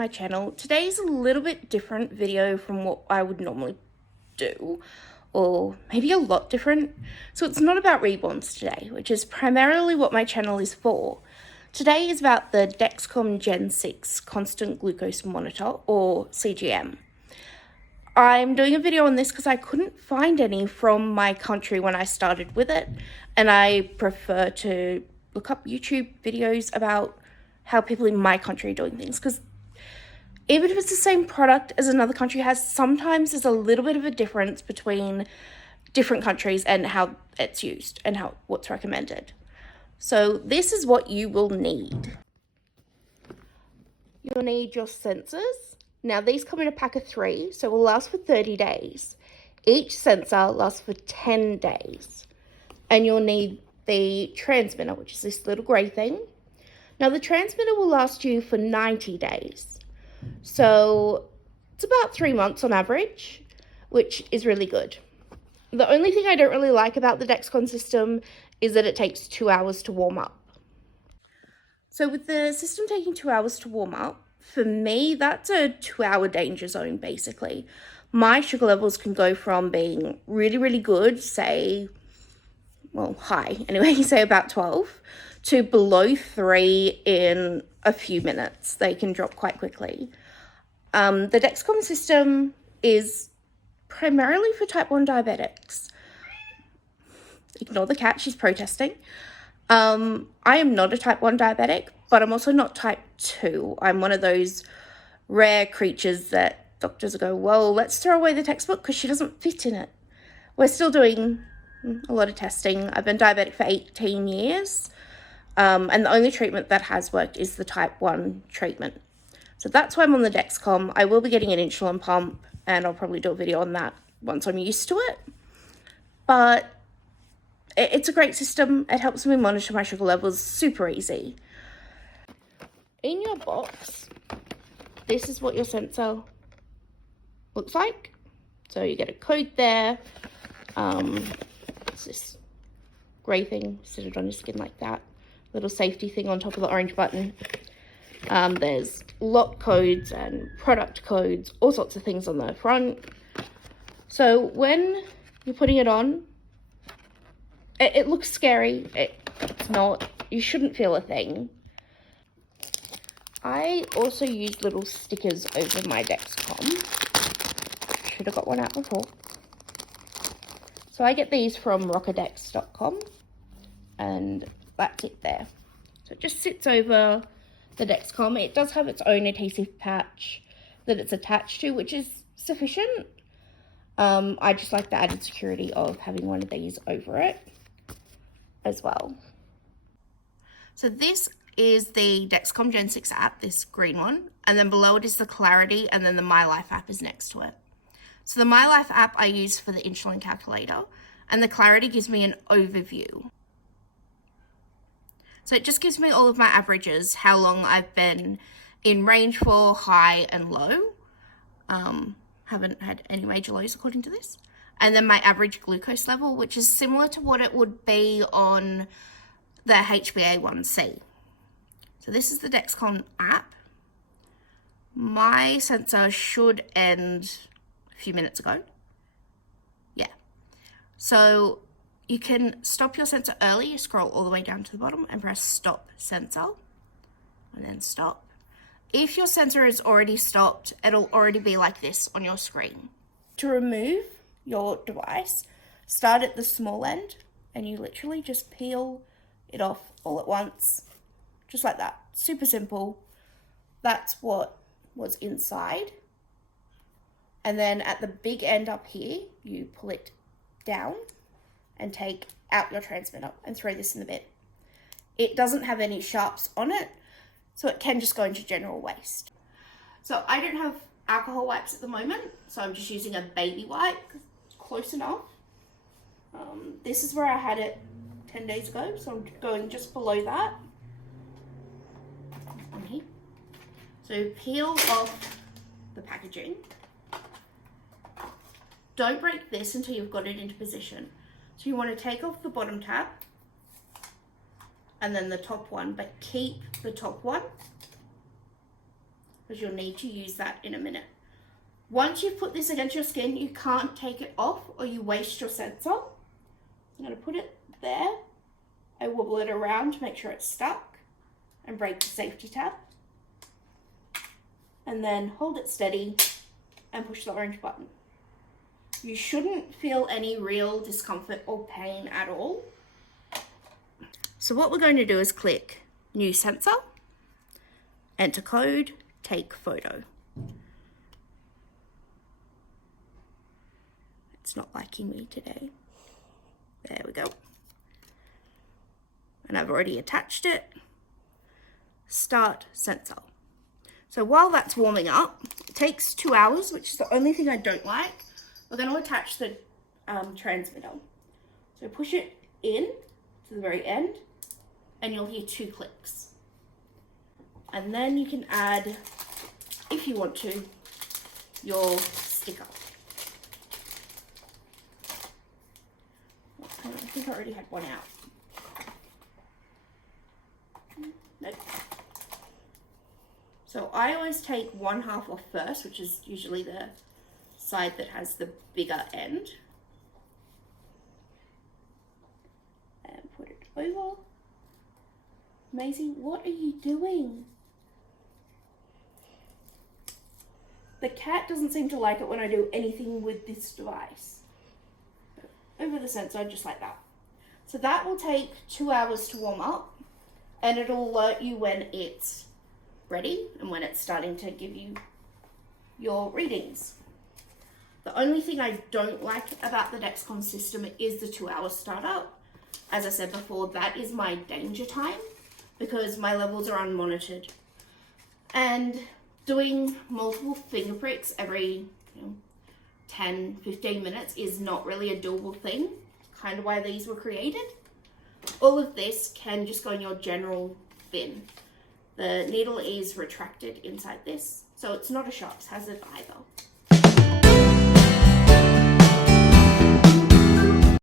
my channel. Today's a little bit different video from what I would normally do, or maybe a lot different. So it's not about reborns today, which is primarily what my channel is for. Today is about the Dexcom G6 constant glucose monitor, or CGM. I'm doing a video on this because I couldn't find any from my country when I started with it, and I prefer to look up YouTube videos about how people in my country are doing things, because even if it's the same product as another country has, sometimes there's a little bit of a difference between different countries and how it's used and what's recommended. So this is what you will need. You'll need your sensors. Now these come in a pack of 3, so will last for 30 days. Each sensor lasts for 10 days. And you'll need the transmitter, which is this little grey thing. Now the transmitter will last you for 90 days. So it's about 3 months on average, which is really good. The only thing I don't really like about the Dexcom system is that it takes 2 hours to warm up. So with the system taking 2 hours to warm up, for me, that's a 2-hour danger zone, basically. My sugar levels can go from being really, really good, say, well, high anyway, say about 12, to below 3 in a few minutes. They can drop quite quickly. The Dexcom system is primarily for type 1 diabetics. Ignore the cat, she's protesting. I am not a type 1 diabetic, but I'm also not type 2. I'm one of those rare creatures that doctors go, well, let's throw away the textbook because she doesn't fit in it. We're still doing a lot of testing. I've been diabetic for 18 years. And the only treatment that has worked is the type 1 treatment. So that's why I'm on the Dexcom. I will be getting an insulin pump, and I'll probably do a video on that once I'm used to it. But it's a great system. It helps me monitor my sugar levels super easy. In your box, this is what your sensor looks like. So you get a code there. It's this grey thing, sit it on your skin like that. Little safety thing on top of the orange button. There's lot codes and product codes, all sorts of things on the front. So when you're putting it on, it looks scary. It's not. You shouldn't feel a thing. I also use little stickers over my Dexcom. Should have got one out before. So I get these from rockadex.com, and that's it there. So it just sits over the Dexcom. It does have its own adhesive patch that it's attached to, which is sufficient. I just like the added security of having one of these over it as well. So this is the Dexcom G6 app, this green one, and then below it is the Clarity, and then the My Life app is next to it. So the My Life app I use for the insulin calculator, and the Clarity gives me an overview. So it just gives me all of my averages, how long I've been in range for, high and low. Haven't had any major lows according to this. And then my average glucose level, which is similar to what it would be on the HbA1c. So this is the Dexcom app. My sensor should end a few minutes ago. Yeah. So you can stop your sensor early. You scroll all the way down to the bottom and press stop sensor, and then stop. If your sensor is already stopped, it'll already be like this on your screen. To remove your device, start at the small end, and you literally just peel it off all at once, just like that. Super simple. That's what was inside. And then at the big end up here, you pull it down and take out your transmitter and throw this in the bin. It doesn't have any sharps on it, so it can just go into general waste. So I don't have alcohol wipes at the moment, so I'm just using a baby wipe, close enough. This is where I had it 10 days ago, so I'm going just below that. On here. So peel off the packaging. Don't break this until you've got it into position. So you want to take off the bottom tab and then the top one, but keep the top one. because you'll need to use that in a minute. Once you've put this against your skin, you can't take it off or you waste your sensor. I'm going to put it there. I wobble it around to make sure it's stuck and break the safety tab. And then hold it steady and push the orange button. You shouldn't feel any real discomfort or pain at all. So what we're going to do is click New Sensor, enter code, take photo. It's not liking me today. There we go. And I've already attached it. Start sensor. So while that's warming up, it takes 2 hours, which is the only thing I don't like. We're going to attach the transmitter. So push it in to the very end and you'll hear 2 clicks. And then you can add, if you want to, your sticker. I think I already had one out. Nope. So I always take one half off first, which is usually the side that has the bigger end. And put it over. Maisie, what are you doing? The cat doesn't seem to like it when I do anything with this device. Over the sensor, just like that. So that will take 2 hours to warm up, and it'll alert you when it's ready and when it's starting to give you your readings. The only thing I don't like about the Dexcom system is the 2 hour startup. As I said before, that is my danger time because my levels are unmonitored. And doing multiple finger pricks every 10, 15 minutes is not really a doable thing. Kind of why these were created. All of this can just go in your general bin. The needle is retracted inside this, so it's not a shock hazard either.